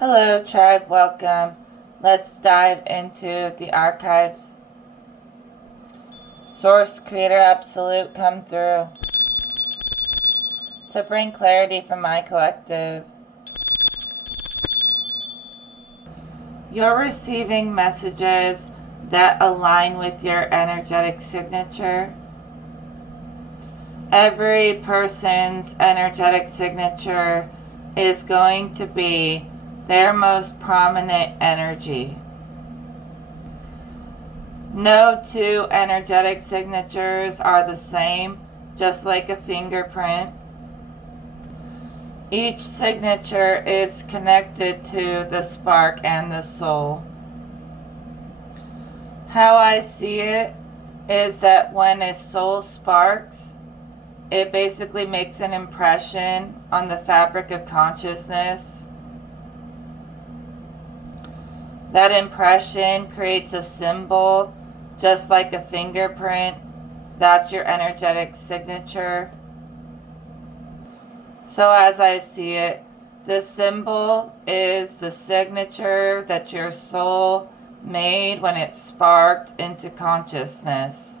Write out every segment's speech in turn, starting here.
Hello, tribe. Welcome. Let's dive into the archives. Source, Creator, Absolute, come through to bring clarity from my collective. You're receiving messages that align with your energetic signature. Every person's energetic signature is going to be their most prominent energy. No two energetic signatures are the same, just like a fingerprint. Each signature is connected to the spark and the soul. How I see it is that when a soul sparks, it basically makes an impression on the fabric of consciousness. That impression creates a symbol, just like a fingerprint. That's your energetic signature. So as I see it, the symbol is the signature that your soul made when it sparked into consciousness.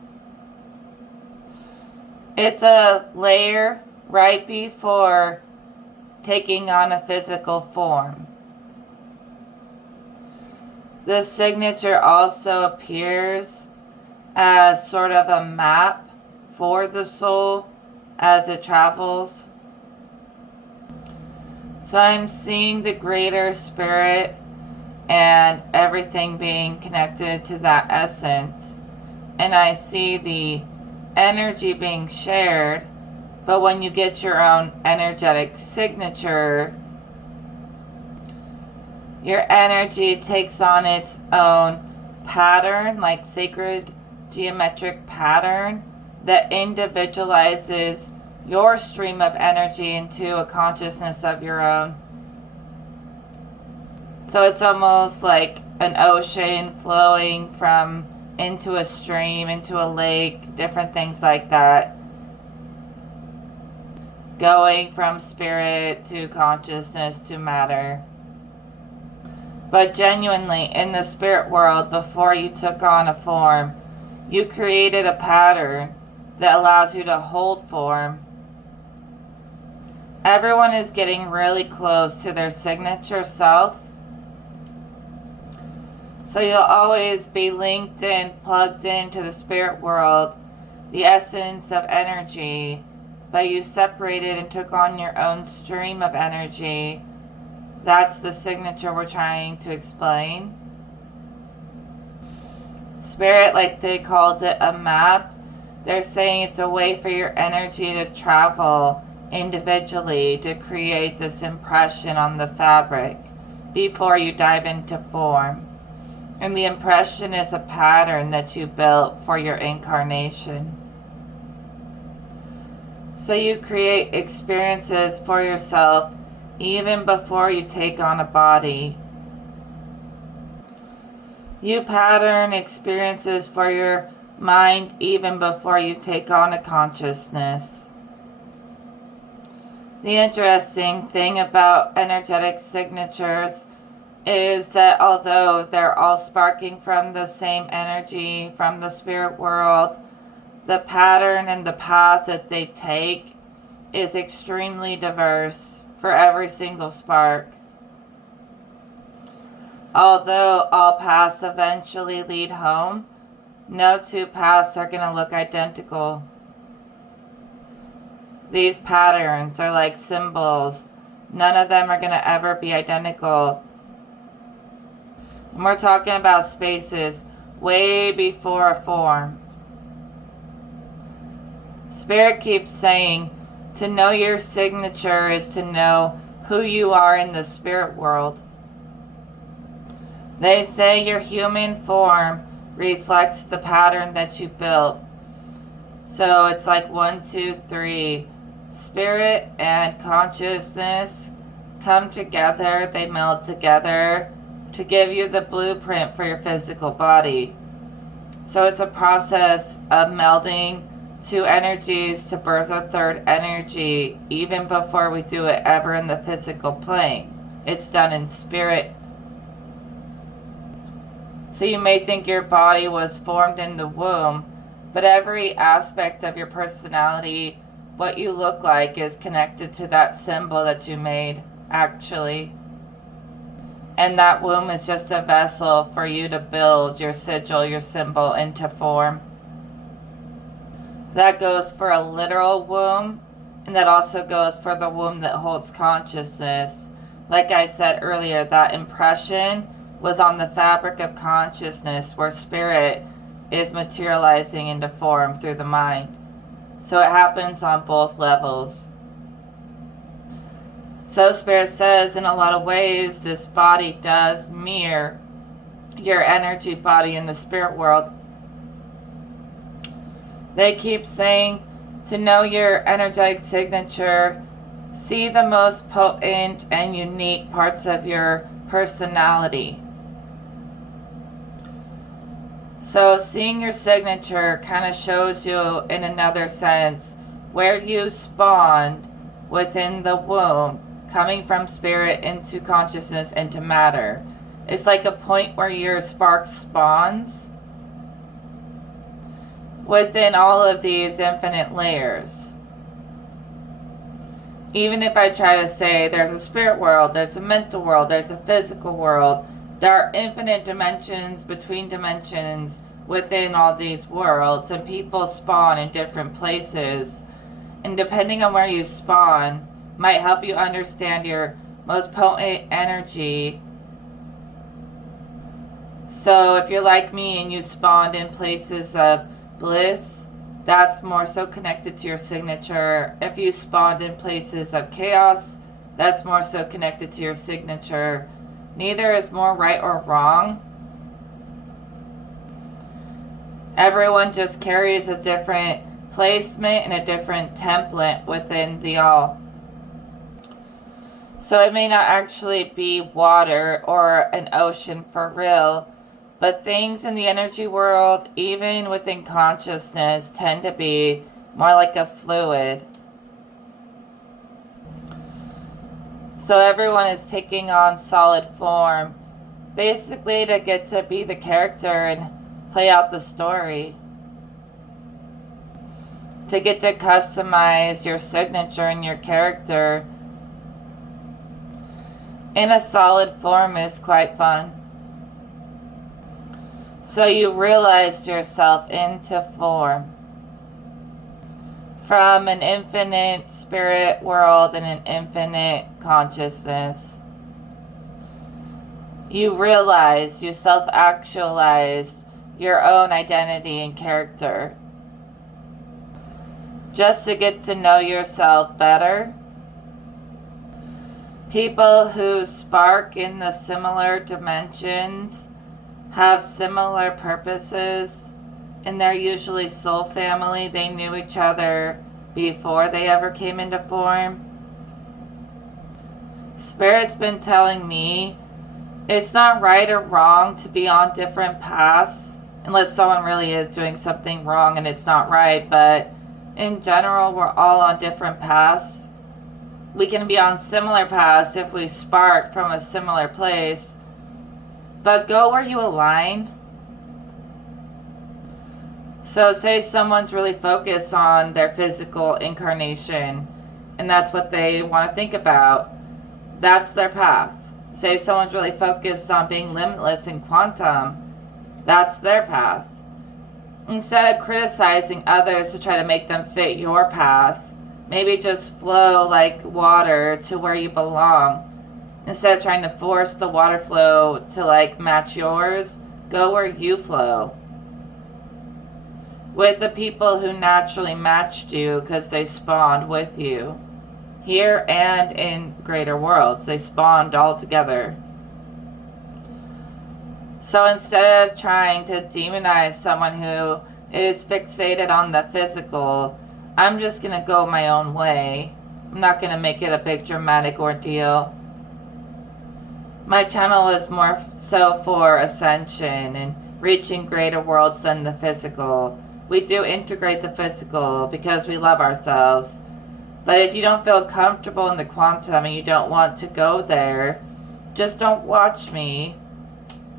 It's a layer right before taking on a physical form. The signature also appears as sort of a map for the soul as it travels. So I'm seeing the greater spirit and everything being connected to that essence. And I see the energy being shared, but when you get your own energetic signature, your energy takes on its own pattern, like sacred geometric pattern that individualizes your stream of energy into a consciousness of your own. So it's almost like an ocean flowing from into a stream, into a lake, different things like that. Going from spirit to consciousness to matter. But genuinely, in the spirit world, before you took on a form, you created a pattern that allows you to hold form. Everyone is getting really close to their signature self. So you'll always be linked in, plugged into the spirit world, the essence of energy, but you separated and took on your own stream of energy. That's the signature we're trying to explain. Spirit, like they called it a map, they're saying it's a way for your energy to travel individually to create this impression on the fabric before you dive into form. And the impression is a pattern that you built for your incarnation. So you create experiences for yourself even before you take on a body. You pattern experiences for your mind even before you take on a consciousness. The interesting thing about energetic signatures is that although they're all sparking from the same energy from the spirit world, the pattern and the path that they take is extremely diverse for every single spark. Although all paths eventually lead home, no two paths are going to look identical. These patterns are like symbols. None of them are going to ever be identical. And we're talking about spaces way before a form. Spirit keeps saying, to know your signature is to know who you are in the spirit world. They say your human form reflects the pattern that you built. So it's like 1, 2, 3. Spirit and consciousness come together, they meld together to give you the blueprint for your physical body. So it's a process of melding two energies to birth a third energy, even before we do it ever in the physical plane. it's done in spirit. So you may think your body was formed in the womb, but every aspect of your personality, what you look like, is connected to that symbol that you made, actually. And that womb is just a vessel for you to build your sigil, your symbol, into form. That goes for a literal womb, and that also goes for the womb that holds consciousness. Like I said earlier, that impression was on the fabric of consciousness, where spirit is materializing into form through the mind. So it happens on both levels. So Spirit says, in a lot of ways, this body does mirror your energy body in the spirit world. They keep saying, to know your energetic signature, see the most potent and unique parts of your personality. So seeing your signature kind of shows you, in another sense, where you spawned within the womb, coming from spirit into consciousness into matter. It's like a point where your spark spawns within all of these infinite layers. Even if I try to say there's a spirit world, there's a mental world, there's a physical world, there are infinite dimensions between dimensions within all these worlds, and people spawn in different places. And depending on where you spawn, might help you understand your most potent energy. So if you're like me and you spawned in places of bliss, that's more so connected to your signature. If you spawned in places of chaos, that's more so connected to your signature. Neither is more right or wrong. Everyone just carries a different placement and a different template within the all. So it may not actually be water or an ocean for real, but things in the energy world, even within consciousness, tend to be more like a fluid. So everyone is taking on solid form, basically to get to be the character and play out the story. To get to customize your signature and your character in a solid form is quite fun. So you realized yourself into form from an infinite spirit world and an infinite consciousness. You realized, you self-actualized your own identity and character. Just to get to know yourself better. People who spark in the similar dimensions have similar purposes, and they're usually soul family. They knew each other before they ever came into form. Spirit's been telling me it's not right or wrong to be on different paths, unless someone really is doing something wrong and it's not right, but in general, we're all on different paths. We can be on similar paths if we spark from a similar place, but go where you align. So say someone's really focused on their physical incarnation, and that's what they want to think about. That's their path. Say someone's really focused on being limitless in quantum. That's their path. Instead of criticizing others to try to make them fit your path, maybe just flow like water to where you belong. Instead of trying to force the water flow to match yours, go where you flow. With the people who naturally matched you because they spawned with you. Here and in greater worlds, they spawned all together. So instead of trying to demonize someone who is fixated on the physical, I'm just going to go my own way. I'm not going to make it a big dramatic ordeal. My channel is more so for ascension and reaching greater worlds than the physical. We do integrate the physical because we love ourselves. But if you don't feel comfortable in the quantum and you don't want to go there, just don't watch me.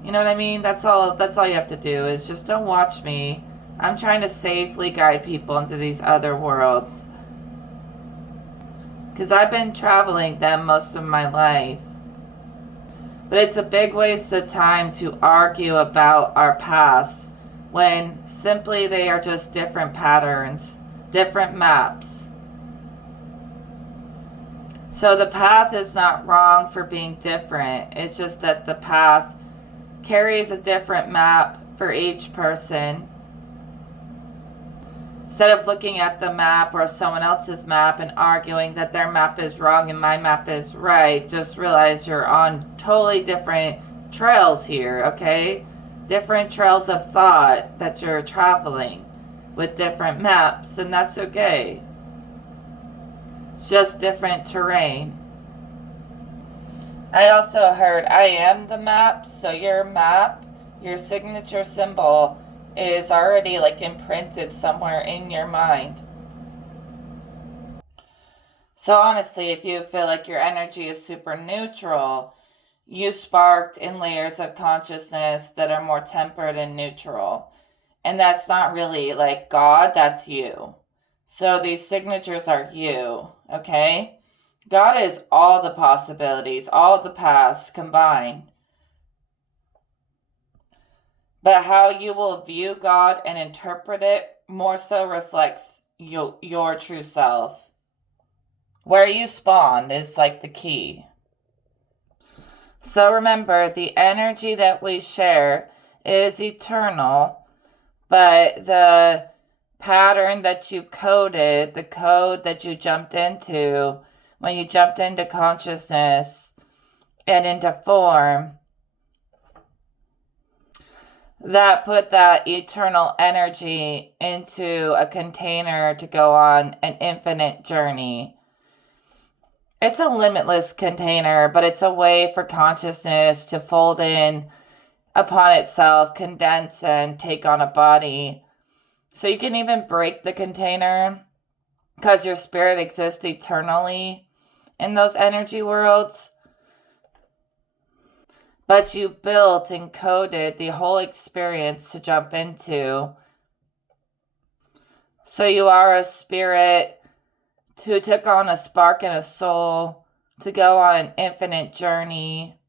You know what I mean? That's all you have to do, is just don't watch me. I'm trying to safely guide people into these other worlds. Because I've been traveling them most of my life. But it's a big waste of time to argue about our past when simply they are just different patterns, different maps. So the path is not wrong for being different. It's just that the path carries a different map for each person. Instead of looking at the map or someone else's map and arguing that their map is wrong and my map is right, just realize you're on totally different trails here, okay? Different trails of thought that you're traveling with different maps, and that's okay. It's just different terrain. I also heard I am the map, so your map, your signature symbol, is already like imprinted somewhere in your mind. So honestly, if you feel like your energy is super neutral, you sparked in layers of consciousness that are more tempered and neutral. And that's not really like God, that's you. So these signatures are you, okay? God is all the possibilities, all the paths combined. But how you will view God and interpret it more so reflects your true self. Where you spawn is like the key. So remember, the energy that we share is eternal, but the pattern that you coded, the code that you jumped into when you jumped into consciousness and into form, that put that eternal energy into a container to go on an infinite journey. It's a limitless container, but it's a way for consciousness to fold in upon itself, condense, and take on a body. So you can even break the container because your spirit exists eternally in those energy worlds. But you built and coded the whole experience to jump into. So you are a spirit who took on a spark and a soul to go on an infinite journey.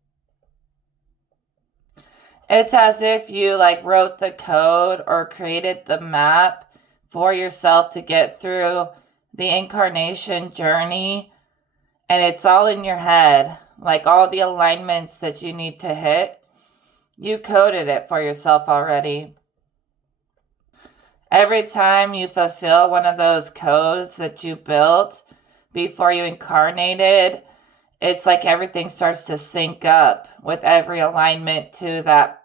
It's as if you like wrote the code or created the map for yourself to get through the incarnation journey. And it's all in your head. Like all the alignments that you need to hit, you coded it for yourself already. Every time you fulfill one of those codes that you built before you incarnated, it's like everything starts to sync up with every alignment to that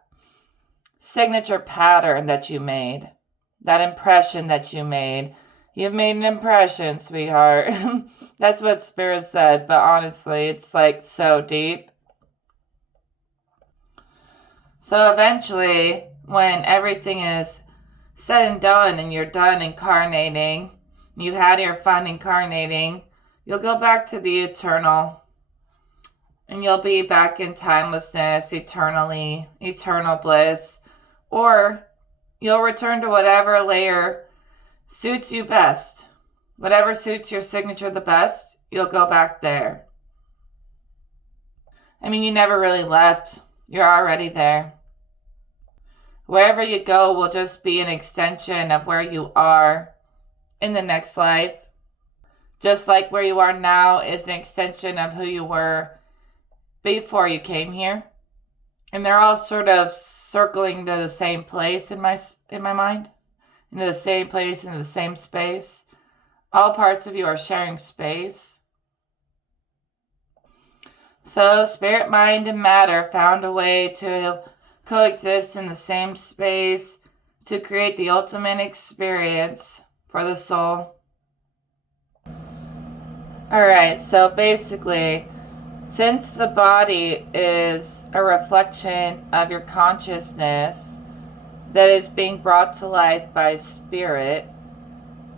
signature pattern that you made, that impression that you made. You've made an impression, sweetheart. That's what Spirit said, but honestly, it's like so deep. So eventually, when everything is said and done and you're done incarnating, you had your fun incarnating, you'll go back to the eternal. And you'll be back in timelessness, eternally, eternal bliss. Or you'll return to whatever layer suits you best. Whatever suits your signature the best, you'll go back there. I mean, you never really left. You're already there. Wherever you go will just be an extension of where you are in the next life. Just like where you are now is an extension of who you were before you came here. And they're all sort of circling to the same place in my mind. Into the same place, into the same space. All parts of you are sharing space. So spirit, mind, and matter found a way to coexist in the same space to create the ultimate experience for the soul. Alright, so basically, since the body is a reflection of your consciousness that is being brought to life by spirit,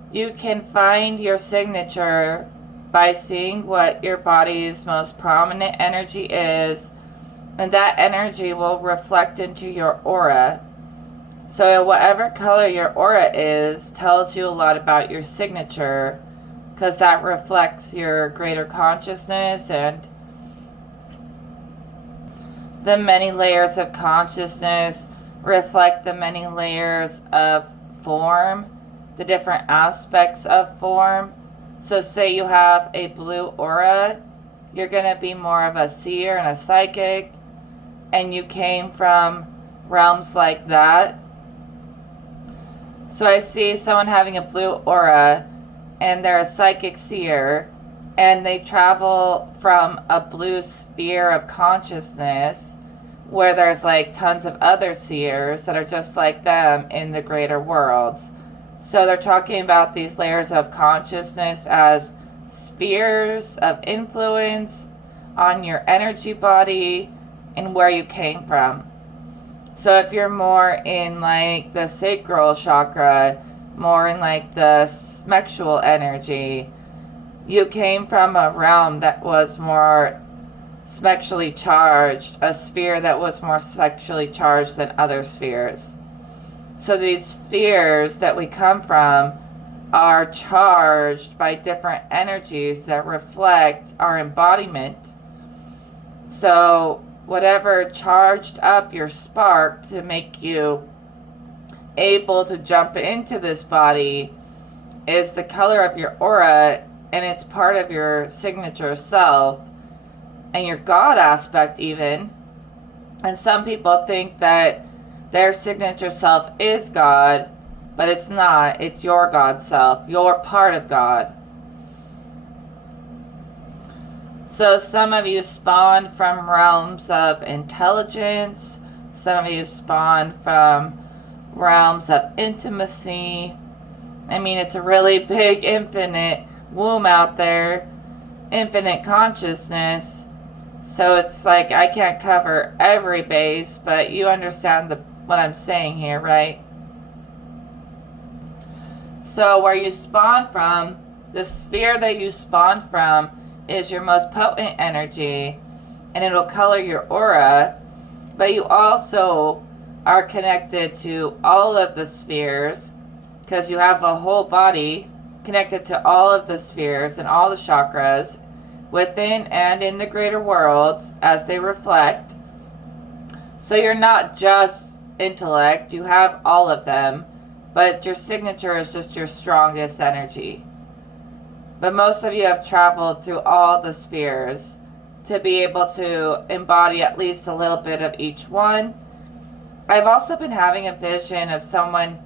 you can find your signature by seeing what your body's most prominent energy is And that energy will reflect into your aura. So whatever color your aura is tells you a lot about your signature, because that reflects your greater consciousness and the many layers of consciousness reflect the many layers of form, the different aspects of form. So say you have a blue aura, you're going to be more of a seer and a psychic, and you came from realms like that. So I see someone having a blue aura, and they're a psychic seer, and they travel from a blue sphere of consciousness where there's like tons of other seers that are just like them in the greater worlds. So they're talking about these layers of consciousness as spheres of influence on your energy body and where you came from. So if you're more in like the sacral chakra, more in like the sexual energy, you came from a realm that was more sexually charged, a sphere that was more sexually charged than other spheres. So these spheres that we come from are charged by different energies that reflect our embodiment. So whatever charged up your spark to make you able to jump into this body is the color of your aura, and it's part of your signature self and your God aspect even. And some people think that their signature self is God, but it's not. It's your God self. You're part of God. So some of you spawned from realms of intelligence. Some of you spawned from realms of intimacy. I mean, it's a really big infinite womb out there. Infinite consciousness. So it's like I can't cover every base, but you understand what I'm saying here, right? So where you spawn from, the sphere that you spawn from is your most potent energy, and it'll color your aura, but you also are connected to all of the spheres because you have a whole body connected to all of the spheres and all the chakras within and in the greater worlds as they reflect. So you're not just intellect, you have all of them, but your signature is just your strongest energy. But most of you have traveled through all the spheres to be able to embody at least a little bit of each one. I've also been having a vision of someone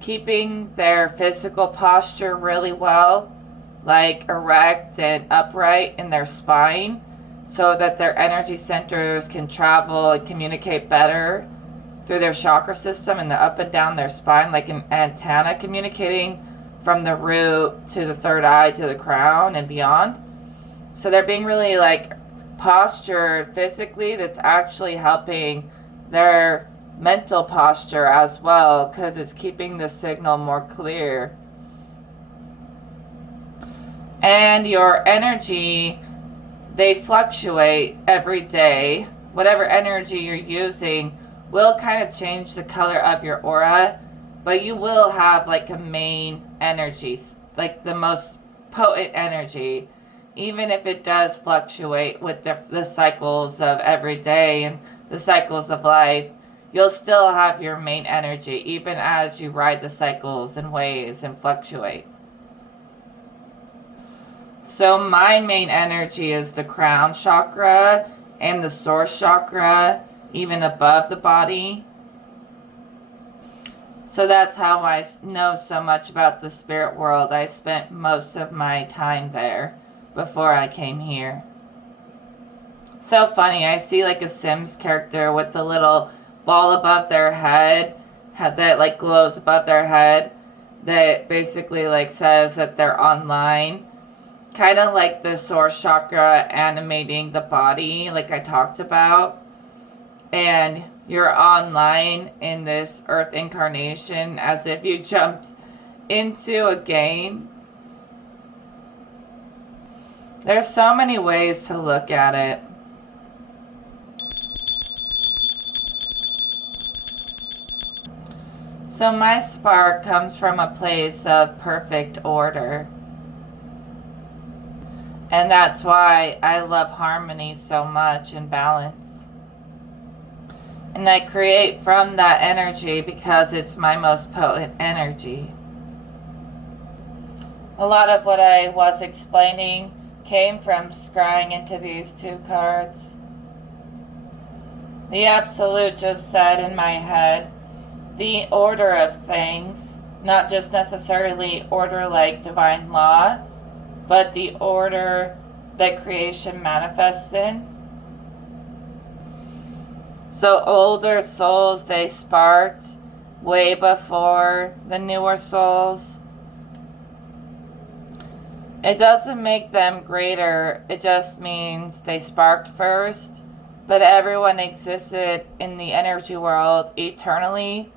keeping their physical posture really well, like erect and upright in their spine, so that their energy centers can travel and communicate better through their chakra system and the up and down their spine, like an antenna communicating from the root to the third eye to the crown and beyond. So they're being really like postured physically. That's actually helping their mental posture as well, because it's keeping the signal more clear. And your energy, they fluctuate every day. Whatever energy you're using will kind of change the color of your aura, but you will have like a main energy, like the most potent energy, even if it does fluctuate with the cycles of every day and the cycles of life. You'll still have your main energy, even as you ride the cycles and waves and fluctuate. So my main energy is the crown chakra and the source chakra, even above the body. So that's how I know so much about the spirit world. I spent most of my time there before I came here. So funny, I see like a Sims character with the little ball above their head, that like glows above their head, that basically like says that they're online. Kind of like the source chakra animating the body, like I talked about. And you're online in this earth incarnation as if you jumped into a game. There's so many ways to look at it. So my spark comes from a place of perfect order. And that's why I love harmony so much and balance. And I create from that energy because it's my most potent energy. A lot of what I was explaining came from scrying into these two cards. The Absolute just said in my head, the order of things, not just necessarily order like divine law, but the order that creation manifests in. So older souls, they sparked way before the newer souls. It doesn't make them greater, it just means they sparked first, but everyone existed in the energy world eternally.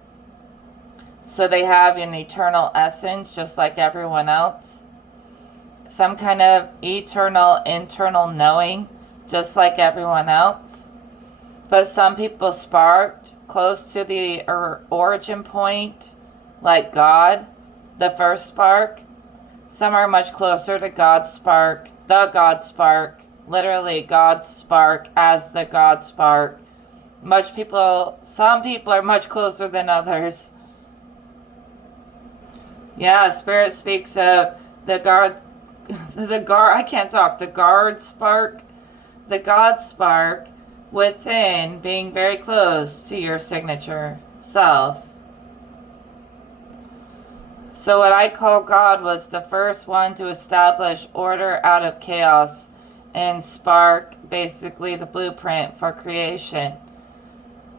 So they have an eternal essence just like everyone else. Some kind of eternal internal knowing just like everyone else. But some people sparked close to the origin point, like God, the first spark. Some are much closer to God's spark, the God spark, literally God's spark as the God spark. Some people are much closer than others. Yeah, Spirit speaks of the God spark, the God spark within being very close to your signature self. So what I call God was the first one to establish order out of chaos and spark basically the blueprint for creation.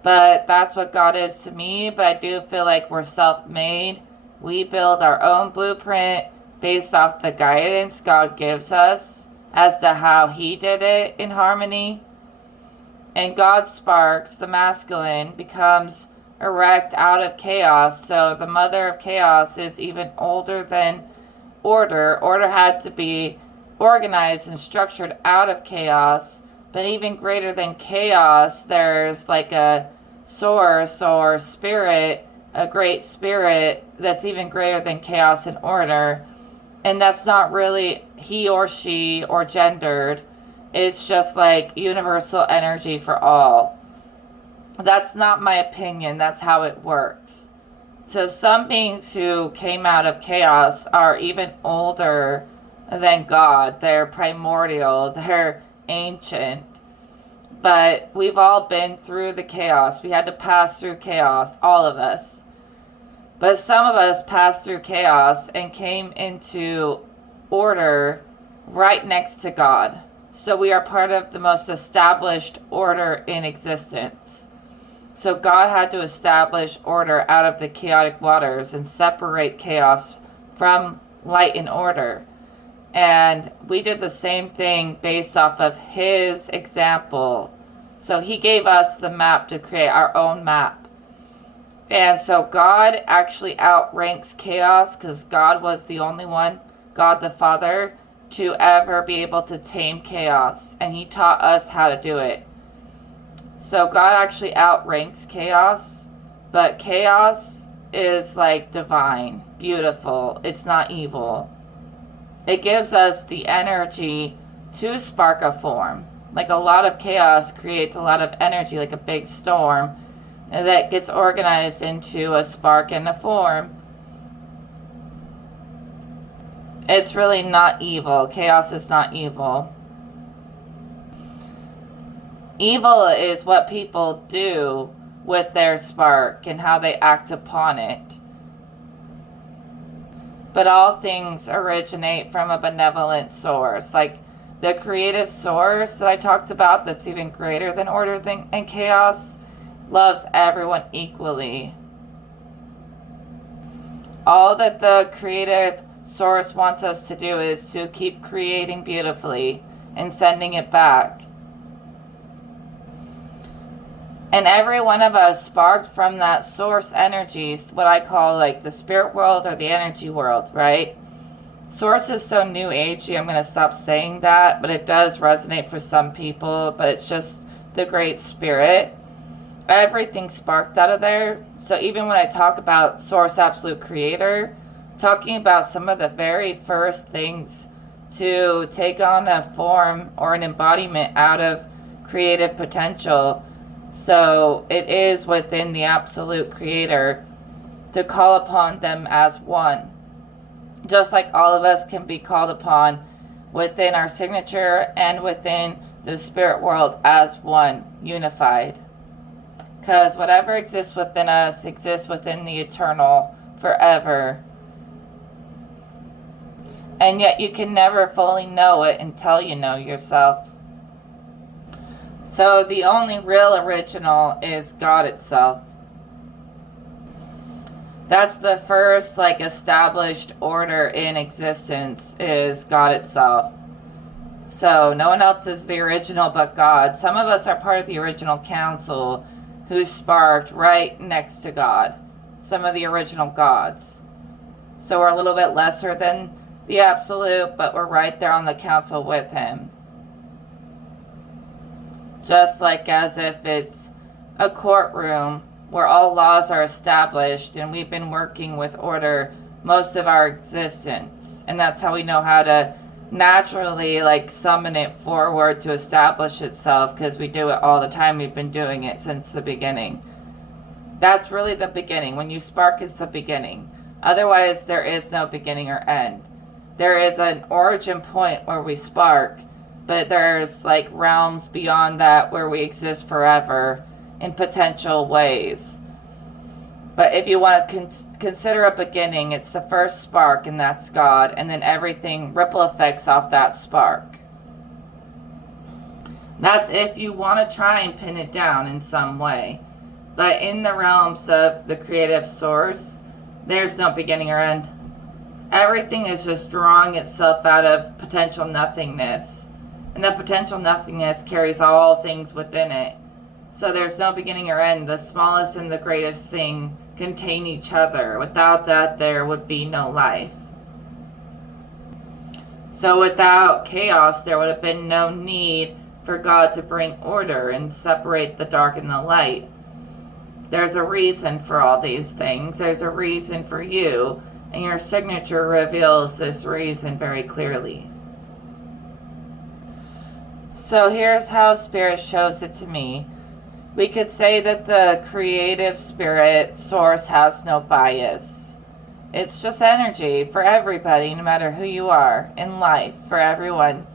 But that's what God is to me, but I do feel like we're self-made. We build our own blueprint based off the guidance God gives us as to how He did it in harmony. And God sparks, the masculine, becomes erect out of chaos. So the mother of chaos is even older than order. Order had to be organized and structured out of chaos. But even greater than chaos, there's like a source or spirit, a great spirit that's even greater than chaos and order. And that's not really he or she or gendered. It's just like universal energy for all. That's not my opinion. That's how it works. So some beings who came out of chaos are even older than God. They're primordial. They're ancient. But we've all been through the chaos. We had to pass through chaos, all of us. But some of us passed through chaos and came into order right next to God. So we are part of the most established order in existence. So God had to establish order out of the chaotic waters and separate chaos from light and order. And we did the same thing based off of His example. So He gave us the map to create our own map. And so God actually outranks chaos because God was the only one, God the Father, to ever be able to tame chaos. And He taught us how to do it. So God actually outranks chaos, but chaos is like divine, beautiful. It's not evil. It gives us the energy to spark a form. Like a lot of chaos creates a lot of energy, like a big storm, and that gets organized into a spark and a form. It's really not evil. Chaos is not evil. Evil is what people do with their spark and how they act upon it. But all things originate from a benevolent source. Like the creative source that I talked about that's even greater than order and chaos loves everyone equally. All that the creative source wants us to do is to keep creating beautifully and sending it back. And every one of us sparked from that source energy, what I call like the spirit world or the energy world, right? Source is so new agey, I'm going to stop saying that, but it does resonate for some people, but it's just the great spirit. Everything sparked out of there. So even when I talk about Source Absolute Creator, talking about some of the very first things to take on a form or an embodiment out of creative potential. So it is within the Absolute Creator to call upon them as one. Just like all of us can be called upon within our signature and within the spirit world as one, unified. Because whatever exists within us exists within the eternal forever. And yet you can never fully know it until you know yourself. So the only real original is God itself. That's the first established order in existence, is God itself. So no one else is the original but God. Some of us are part of the original council who sparked right next to God. Some of the original gods. So we're a little bit lesser than the absolute, but we're right there on the council with him. Just like as if it's a courtroom where all laws are established and we've been working with order most of our existence. And that's how we know how to naturally summon it forward to establish itself, because we do it all the time. We've been doing it since the beginning. That's really the beginning. When you spark is the beginning. Otherwise there is no beginning or end. There is an origin point where we spark, but there's realms beyond that where we exist forever in potential ways. But if you want to consider a beginning, it's the first spark, and that's God, and then everything ripple effects off that spark. That's if you want to try and pin it down in some way. But in the realms of the creative source, there's no beginning or end. Everything is just drawing itself out of potential nothingness. And that potential nothingness carries all things within it. So there's no beginning or end. The smallest and the greatest thing contain each other. Without that, there would be no life. So without chaos, there would have been no need for God to bring order and separate the dark and the light. There's a reason for all these things. There's a reason for you, and your signature reveals this reason very clearly. So here's how Spirit shows it to me. We could say that the creative spirit source has no bias. It's just energy for everybody, no matter who you are in life, for everyone.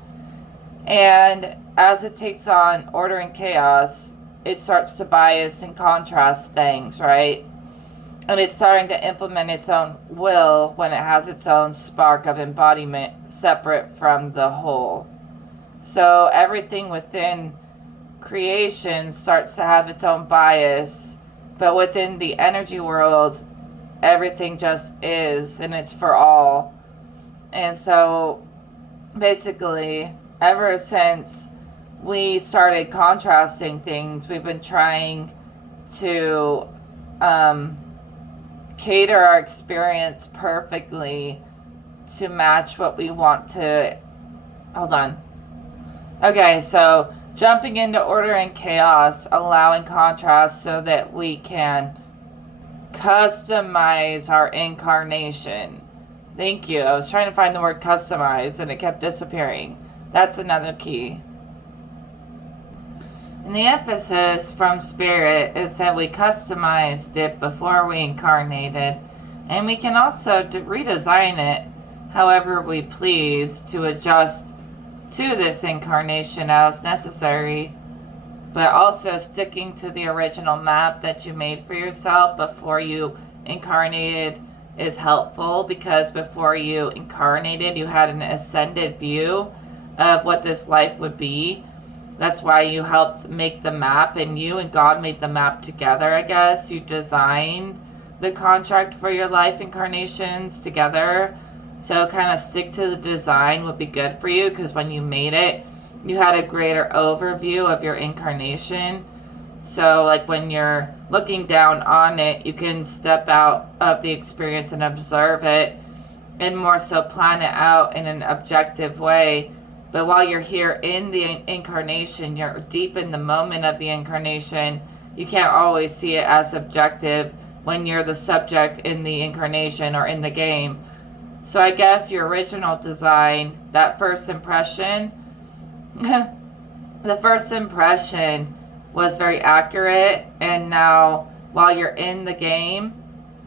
And as it takes on order and chaos, it starts to bias and contrast things, right? And it's starting to implement its own will when it has its own spark of embodiment separate from the whole. So everything within creation starts to have its own bias, but within the energy world, everything just is, and it's for all. And so basically, ever since we started contrasting things, we've been trying to cater our experience perfectly to match what we want to. Hold on. Okay, so jumping into order and chaos, allowing contrast so that we can customize our incarnation. Thank you. I was trying to find the word customize and it kept disappearing. That's another key. And the emphasis from Spirit is that we customized it before we incarnated, and we can also redesign it however we please to adjust to this incarnation as necessary, but also sticking to the original map that you made for yourself before you incarnated is helpful, because before you incarnated you had an ascended view of what this life would be. That's why you helped make the map, and you and God made the map together, I guess. You designed the contract for your life incarnations together. So kind of stick to the design would be good for you, because when you made it, you had a greater overview of your incarnation. So when you're looking down on it, you can step out of the experience and observe it, and more so plan it out in an objective way. But while you're here in the incarnation, you're deep in the moment of the incarnation, You can't always see it as objective when you're the subject in the incarnation or in the game. So I guess your original design, that first impression, the first impression was very accurate. And now while you're in the game,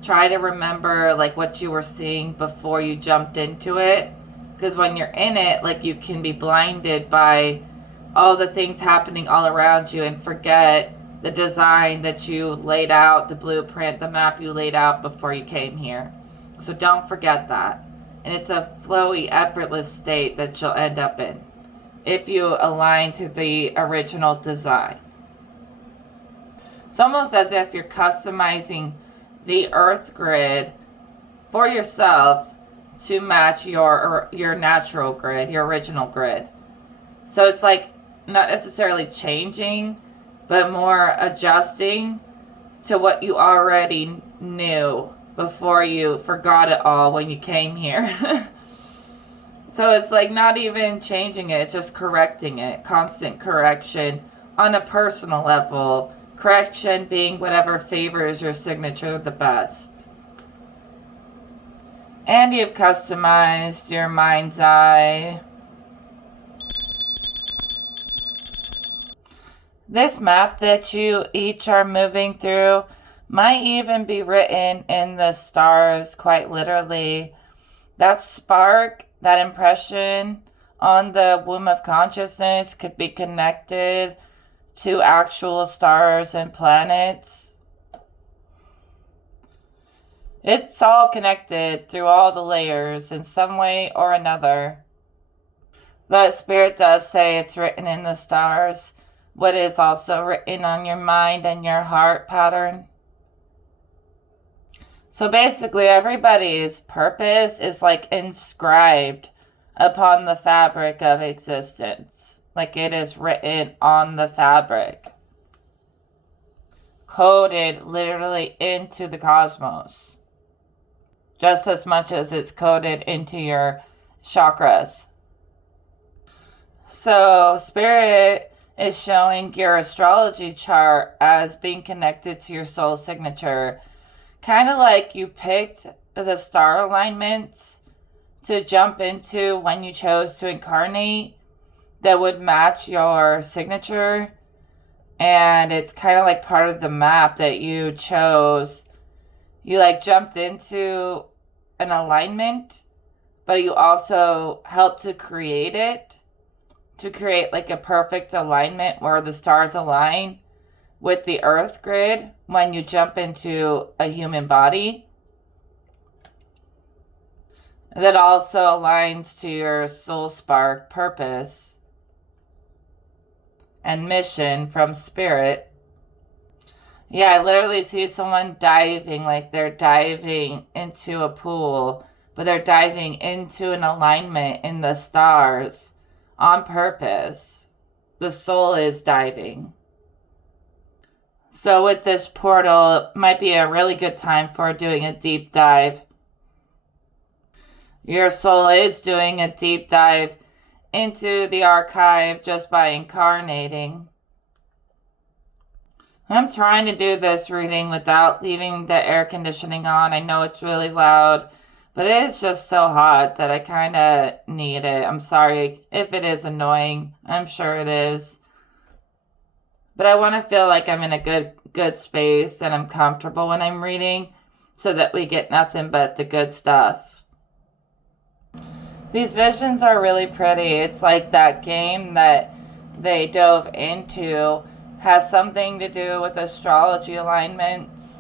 try to remember like what you were seeing before you jumped into it. Because when you're in it, like you can be blinded by all the things happening all around you and forget the design that you laid out, the blueprint, the map you laid out before you came here. So don't forget that. And it's a flowy, effortless state that you'll end up in if you align to the original design. It's almost as if you're customizing the earth grid for yourself to match your natural grid, your original grid. So it's like not necessarily changing, but more adjusting to what you already knew before you forgot it all when you came here. So it's like not even changing it, it's just correcting it. Constant correction on a personal level. Correction being whatever favors your signature the best. And you've customized your mind's eye. This map that you each are moving through might even be written in the stars, quite literally. That spark, that impression on the womb of consciousness could be connected to actual stars and planets. It's all connected through all the layers in some way or another. But Spirit does say it's written in the stars, what is also written on your mind and your heart pattern. So basically everybody's purpose is like inscribed upon the fabric of existence. Like it is written on the fabric. Coded literally into the cosmos. Just as much as it's coded into your chakras. So Spirit is showing your astrology chart as being connected to your soul signature. Kind of like you picked the star alignments to jump into when you chose to incarnate that would match your signature. And it's kind of like part of the map that you chose. You like jumped into an alignment, but you also helped to create it. To create like a perfect alignment where the stars align with the earth grid when you jump into a human body. That also aligns to your soul spark purpose and mission from Spirit. Yeah, I literally see someone diving, like they're diving into a pool, but they're diving into an alignment in the stars on purpose. The soul is diving. So with this portal, it might be a really good time for doing a deep dive. Your soul is doing a deep dive into the archive just by incarnating. I'm trying to do this reading without leaving the air conditioning on. I know it's really loud, but it is just so hot that I kind of need it. I'm sorry if it is annoying. I'm sure it is. But I want to feel like I'm in a good space and I'm comfortable when I'm reading so that we get nothing but the good stuff. These visions are really pretty. It's like that game that they dove into has something to do with astrology alignments.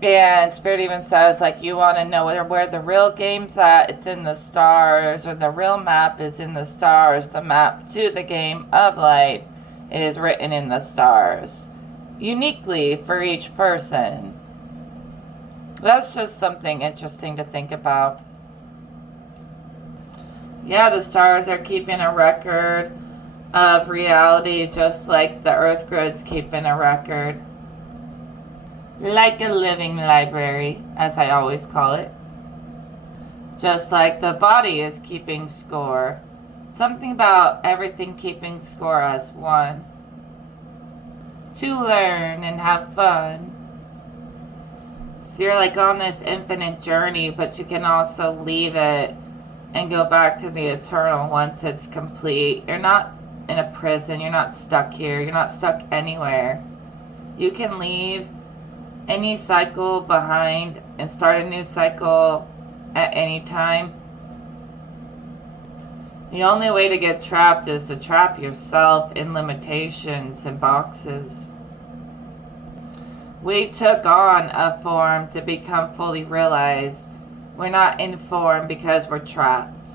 And Spirit even says, like, you want to know where the real game's at, it's in the stars, or the real map is in the stars. The map to the game of life is written in the stars, uniquely for each person. That's just something interesting to think about. Yeah, the stars are keeping a record of reality just like the earth grid's keeping a record. Like a living library, as I always call it. Just like the body is keeping score. Something about everything keeping score as one. to learn and have fun. So you're like on this infinite journey, but you can also leave it and go back to the eternal once it's complete. You're not in a prison. You're not stuck here. You're not stuck anywhere. You can leave any cycle behind and start a new cycle at any time. The only way to get trapped is to trap yourself in limitations and boxes. We took on a form to become fully realized. We're not in form because we're trapped.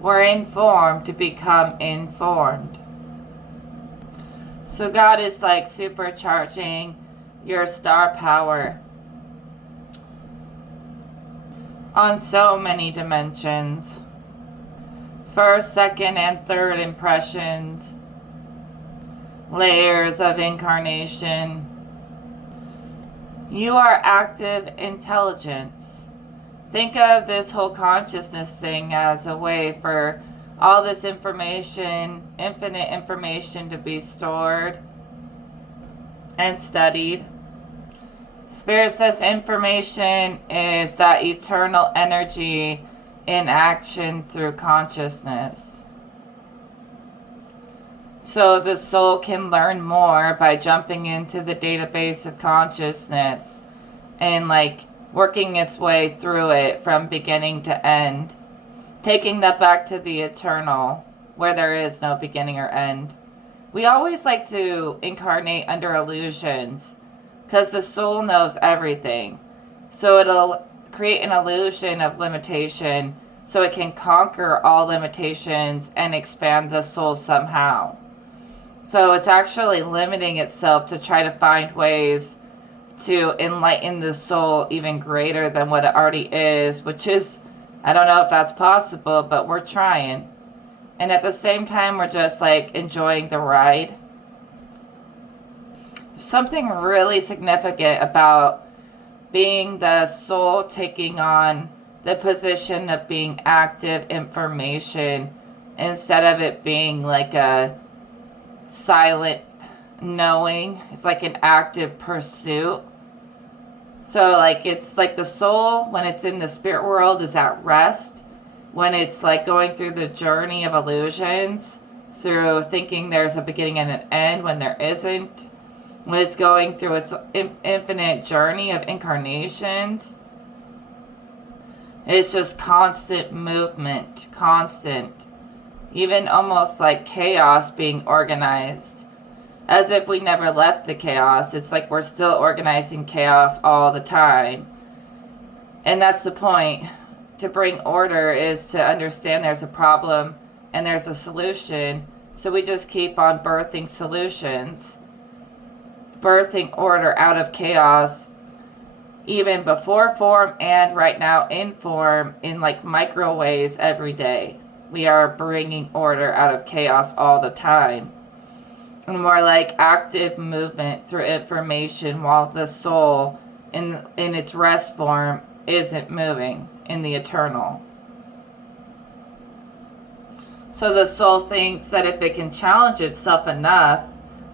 We're in form to become informed. So God is like supercharging your star power on so many dimensions. First, second, and third impressions. Layers of incarnation. You are active intelligence. Think of this whole consciousness thing as a way for all this information, infinite information, to be stored and studied. Spirit says information is that eternal energy in action through consciousness. So the soul can learn more by jumping into the database of consciousness and like working its way through it from beginning to end, taking that back to the eternal where there is no beginning or end. We always like to incarnate under illusions because the soul knows everything. So it'll create an illusion of limitation so it can conquer all limitations and expand the soul somehow. So it's actually limiting itself to try to find ways to enlighten the soul even greater than what it already is, which is, I don't know if that's possible, but we're trying. And at the same time, we're just like enjoying the ride. Something really significant about being the soul taking on the position of being active information instead of it being like a silent knowing. It's like an active pursuit. So like it's like the soul when it's in the spirit world is at rest, when it's like going through the journey of illusions, through thinking there's a beginning and an end when there isn't, when it's going through its infinite journey of incarnations. It's just constant movement, constant. Even almost like chaos being organized. As if we never left the chaos. It's like we're still organizing chaos all the time. And that's the point. To bring order is to understand there's a problem and there's a solution. So we just keep on birthing solutions. Birthing order out of chaos. Even before form and right now in form, in like micro ways every day. We are bringing order out of chaos all the time. And more like active movement through information while the soul in its rest form isn't moving in the eternal. So the soul thinks that if it can challenge itself enough,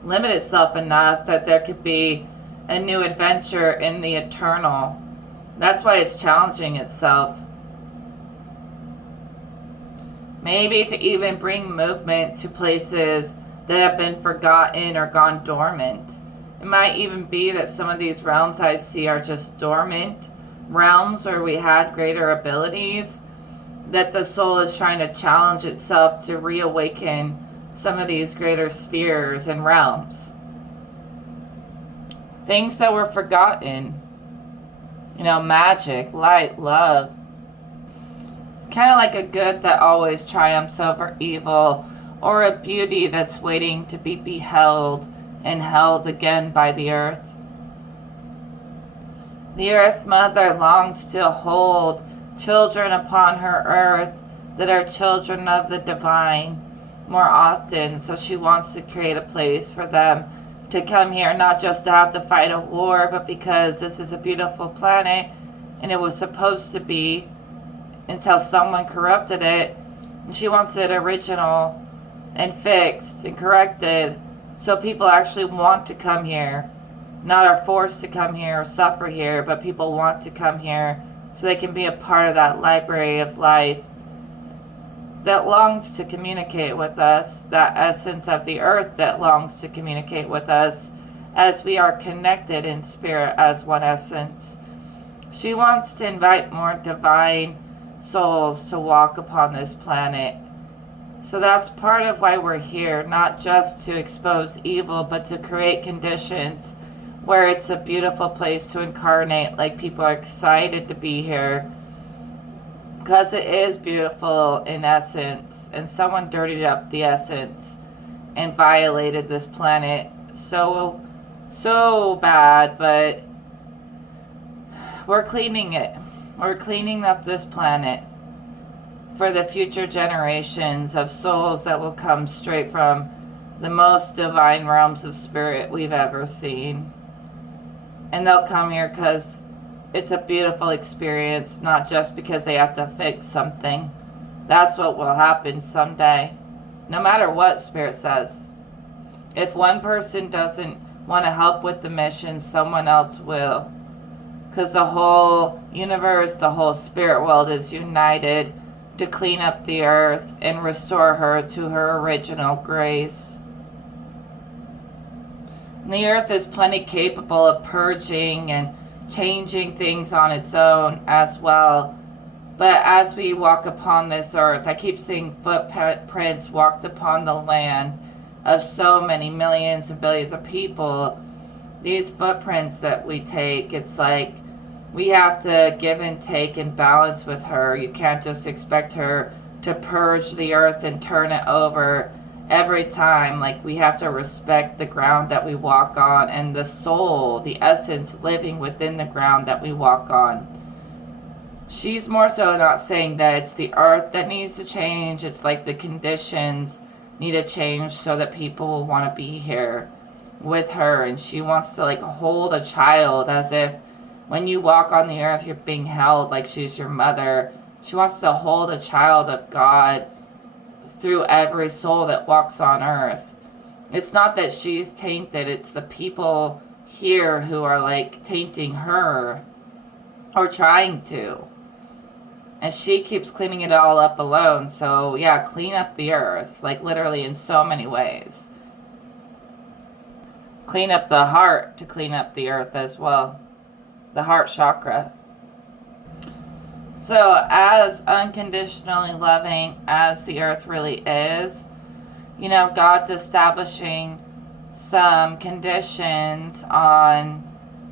limit itself enough, that there could be a new adventure in the eternal. That's why it's challenging itself. Maybe to even bring movement to places that have been forgotten or gone dormant. It might even be that some of these realms I see are just dormant realms where we had greater abilities, that the soul is trying to challenge itself to reawaken some of these greater spheres and realms. Things that were forgotten. You know, magic, light, love. It's kind of like a good that always triumphs over evil, or a beauty that's waiting to be beheld and held again by the earth. The Earth Mother longs to hold children upon her earth that are children of the divine more often, so she wants to create a place for them to come here, not just to have to fight a war, but because this is a beautiful planet and it was supposed to be until someone corrupted it, and she wants it original and fixed and corrected So people actually want to come here, not are forced to come here or suffer here, but people want to come here so they can be a part of that library of life that longs to communicate with us, that essence of the earth that longs to communicate with us as we are connected in spirit as one essence. She wants to invite more divine souls to walk upon this planet. So that's part of why we're here, not just to expose evil, but to create conditions where it's a beautiful place to incarnate, like people are excited to be here. Because it is beautiful in essence, and someone dirtied up the essence and violated this planet so bad, but we're cleaning it. We're cleaning up this planet for the future generations of souls that will come straight from the most divine realms of spirit we've ever seen. And they'll come here because it's a beautiful experience, not just because they have to fix something. That's what will happen someday, no matter what Spirit says. If one person doesn't want to help with the mission, someone else will. Because the whole universe, the whole spirit world is united to clean up the earth and restore her to her original grace. And the earth is plenty capable of purging and changing things on its own as well. But as we walk upon this earth, I keep seeing footprints walked upon the land of so many millions and billions of people. These footprints that we take, it's like we have to give and take and balance with her. You can't just expect her to purge the earth and turn it over every time. Like, we have to respect the ground that we walk on and the soul, the essence living within the ground that we walk on. She's more so not saying that it's the earth that needs to change. It's like the conditions need to change so that people will want to be here with her. And she wants to like hold a child, as if when you walk on the earth you're being held like she's your mother. She wants to hold a child of God through every soul that walks on earth. It's not that she's tainted, it's the people here who are like tainting her or trying to. And she keeps cleaning it all up alone. So yeah, clean up the earth, like literally in so many ways. Clean up the heart to clean up the earth as well. The heart chakra. So as unconditionally loving as the earth really is, you know, God's establishing some conditions on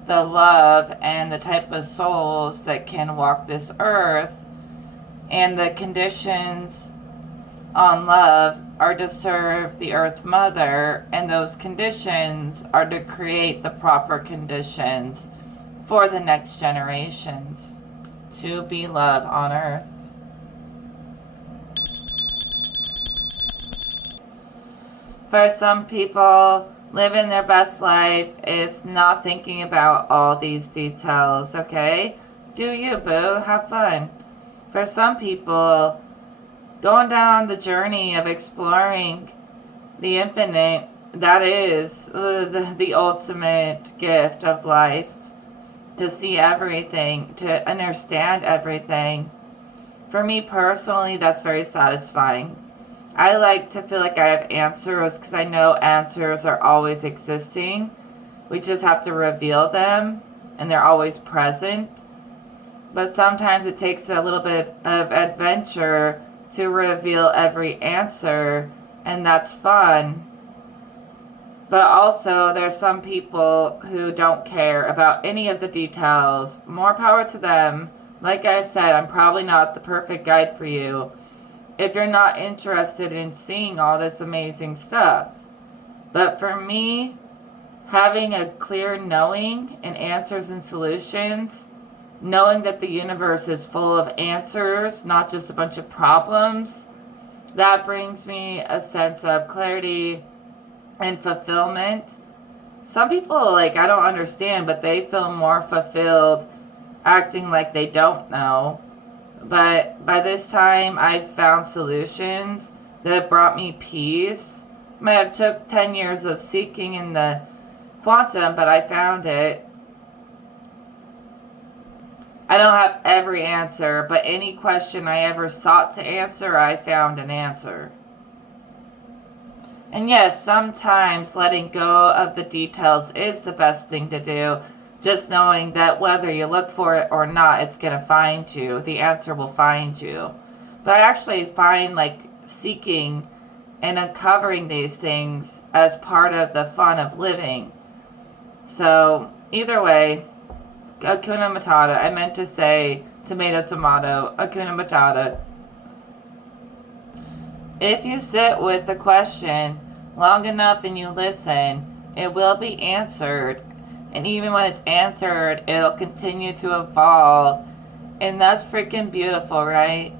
the love and the type of souls that can walk this earth. And the conditions on love are to serve the Earth Mother, and those conditions are to create the proper conditions for the next generations to be love on Earth. For some people, living their best life is not thinking about all these details, okay? Do you, boo? Have fun. For some people, going down the journey of exploring the infinite, that is the ultimate gift of life. To see everything, to understand everything. For me personally, that's very satisfying. I like to feel like I have answers because I know answers are always existing. We just have to reveal them, and they're always present. But sometimes it takes a little bit of adventure to reveal every answer, and that's fun. But also, there's some people who don't care about any of the details. More power to them. Like I said, I'm probably not the perfect guide for you if you're not interested in seeing all this amazing stuff. But for me, having a clear knowing and answers and solutions, knowing that the universe is full of answers, not just a bunch of problems, that brings me a sense of clarity and fulfillment. Some people, like, I don't understand, but they feel more fulfilled acting like they don't know. But by this time, I've found solutions that have brought me peace might have took 10 years of seeking in the quantum, but I found it. I don't have every answer, but any question I ever sought to answer, I found an answer. And yes, sometimes letting go of the details is the best thing to do. Just knowing that whether you look for it or not, it's going to find you. The answer will find you. But I actually find like seeking and uncovering these things as part of the fun of living. So either way, Hakuna Matata. I meant to say tomato, tomato, Hakuna Matata. If you sit with the question long enough and you listen, it will be answered. And even when it's answered, it'll continue to evolve. And that's freaking beautiful, right?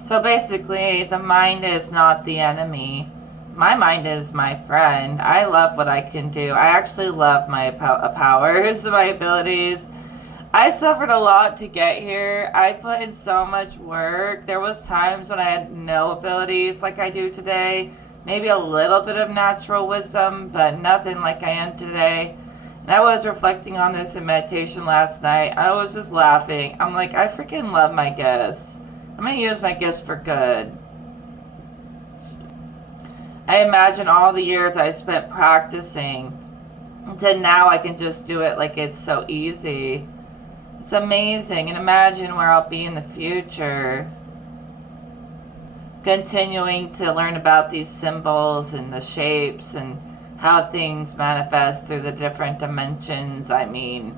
So basically, the mind is not the enemy. My mind is my friend. I love what I can do. I actually love my powers, my abilities. I suffered a lot to get here. I put in so much work. There was times when I had no abilities like I do today. Maybe a little bit of natural wisdom, but nothing like I am today. And I was reflecting on this in meditation last night. I was just laughing. I'm like, I freaking love my gifts. I'm going to use my gifts for good. I imagine all the years I spent practicing to now I can just do it like it's so easy. It's amazing. And imagine where I'll be in the future. Continuing to learn about these symbols and the shapes and how things manifest through the different dimensions. I mean,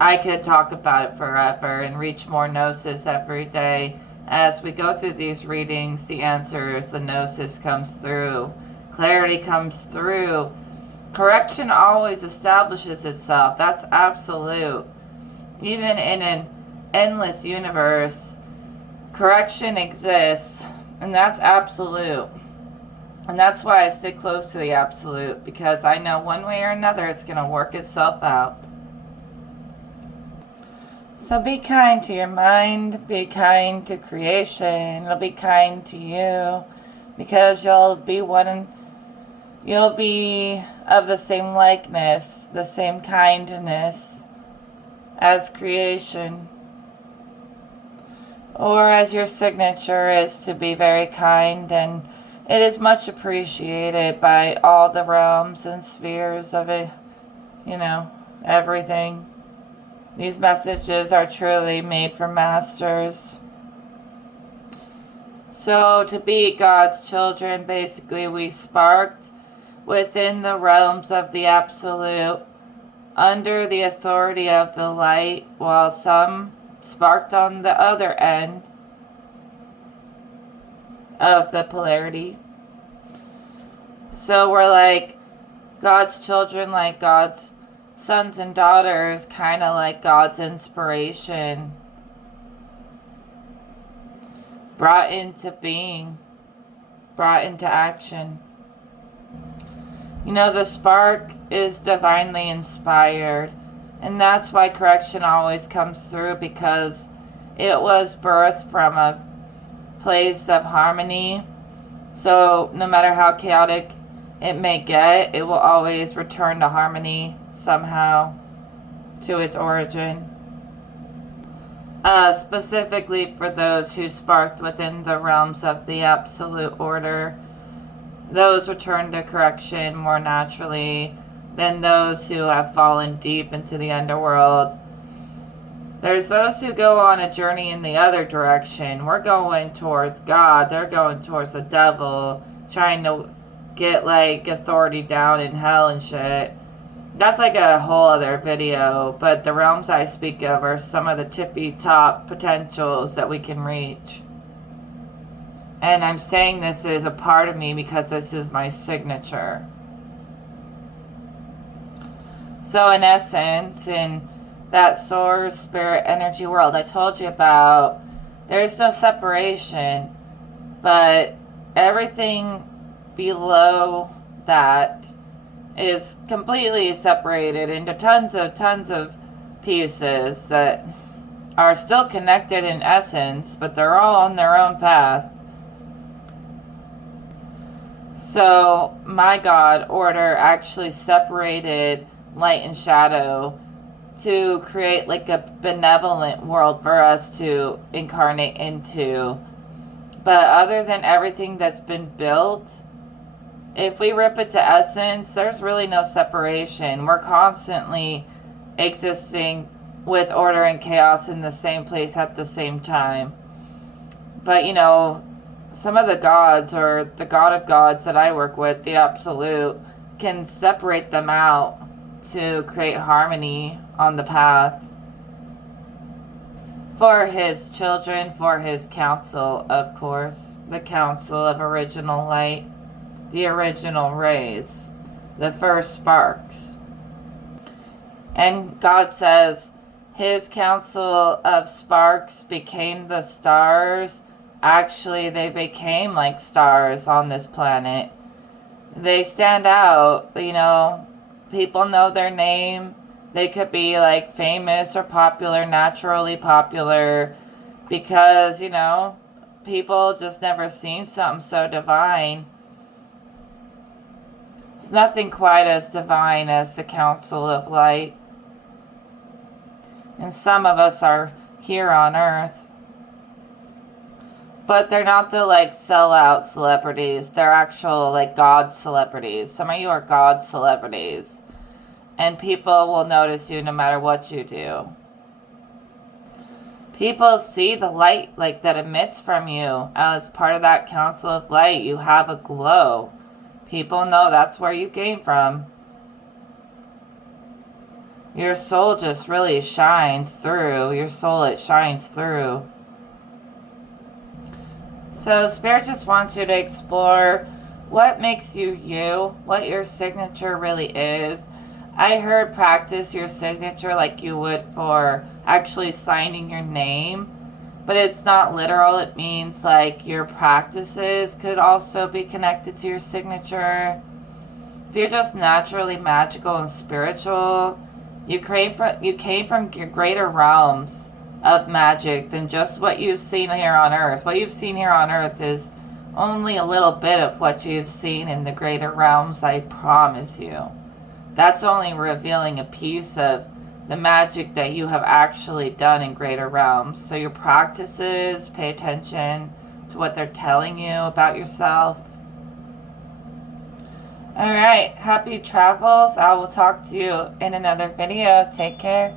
I could talk about it forever and reach more gnosis every day. As we go through these readings, the answers, the gnosis comes through. Clarity comes through. Correction always establishes itself. That's absolute. Even in an endless universe, correction exists, and that's absolute. And that's why I stick close to the absolute, because I know one way or another it's going to work itself out. So be kind to your mind, be kind to creation, it'll be kind to you, because you'll be of the same likeness, the same kindness as creation. Or as your signature is to be very kind, and it is much appreciated by all the realms and spheres of it, everything. These messages are truly made for masters. So to be God's children, basically we sparked within the realms of the absolute, under the authority of the light, while some sparked on the other end of the polarity. So we're like God's children, like God's sons and daughters, kind of like God's inspiration, brought into being, brought into action. The spark is divinely inspired, and that's why correction always comes through, because it was birthed from a place of harmony. So no matter how chaotic it may get, it will always return to harmony somehow, to its origin. Specifically for those who sparked within the realms of the absolute order, those return to correction more naturally than those who have fallen deep into the underworld. There's those who go on a journey in the other direction. We're going towards God. They're going towards the devil, trying to get like authority down in hell and shit. That's like a whole other video, but the realms I speak of are some of the tippy top potentials that we can reach. And I'm saying this is a part of me because this is my signature. So in essence, in that source, spirit, energy world I told you about, there's no separation, but everything below that is completely separated into tons of pieces that are still connected in essence, but they're all on their own path. So my God order actually separated light and shadow to create like a benevolent world for us to incarnate into. But other than everything that's been built, if we rip it to essence, there's really no separation. We're constantly existing with order and chaos in the same place at the same time. But you know, some of the gods, or the God of gods that I work with, the Absolute, can separate them out to create harmony on the path for his children, for his council, of course, the council of original light, the original rays, the first sparks. And God says his council of sparks became the stars. Actually, they became like stars on this planet. They stand out, you know, people know their name. They could be like famous or popular, naturally popular, because, you know, people just never seen something so divine. It's nothing quite as divine as the Council of Light. And some of us are here on Earth. But they're not the like sellout celebrities. They're actual like God celebrities. Some of you are God celebrities. And people will notice you no matter what you do. People see the light like that emits from you as part of that Council of Light. You have a glow. People know that's where you came from. Your soul just really shines through. Your soul, it shines through. So Spirit just wants you to explore what makes you you, what your signature really is. I heard practice your signature like you would for actually signing your name, but it's not literal. It means like your practices could also be connected to your signature. If you're just naturally magical and spiritual, you came from greater realms of magic than just what you've seen here on Earth. What you've seen here on Earth is only a little bit of what you've seen in the greater realms, I promise you. That's only revealing a piece of the magic that you have actually done in greater realms. So your practices, pay attention to what they're telling you about yourself. Alright, happy travels. I will talk to you in another video. Take care.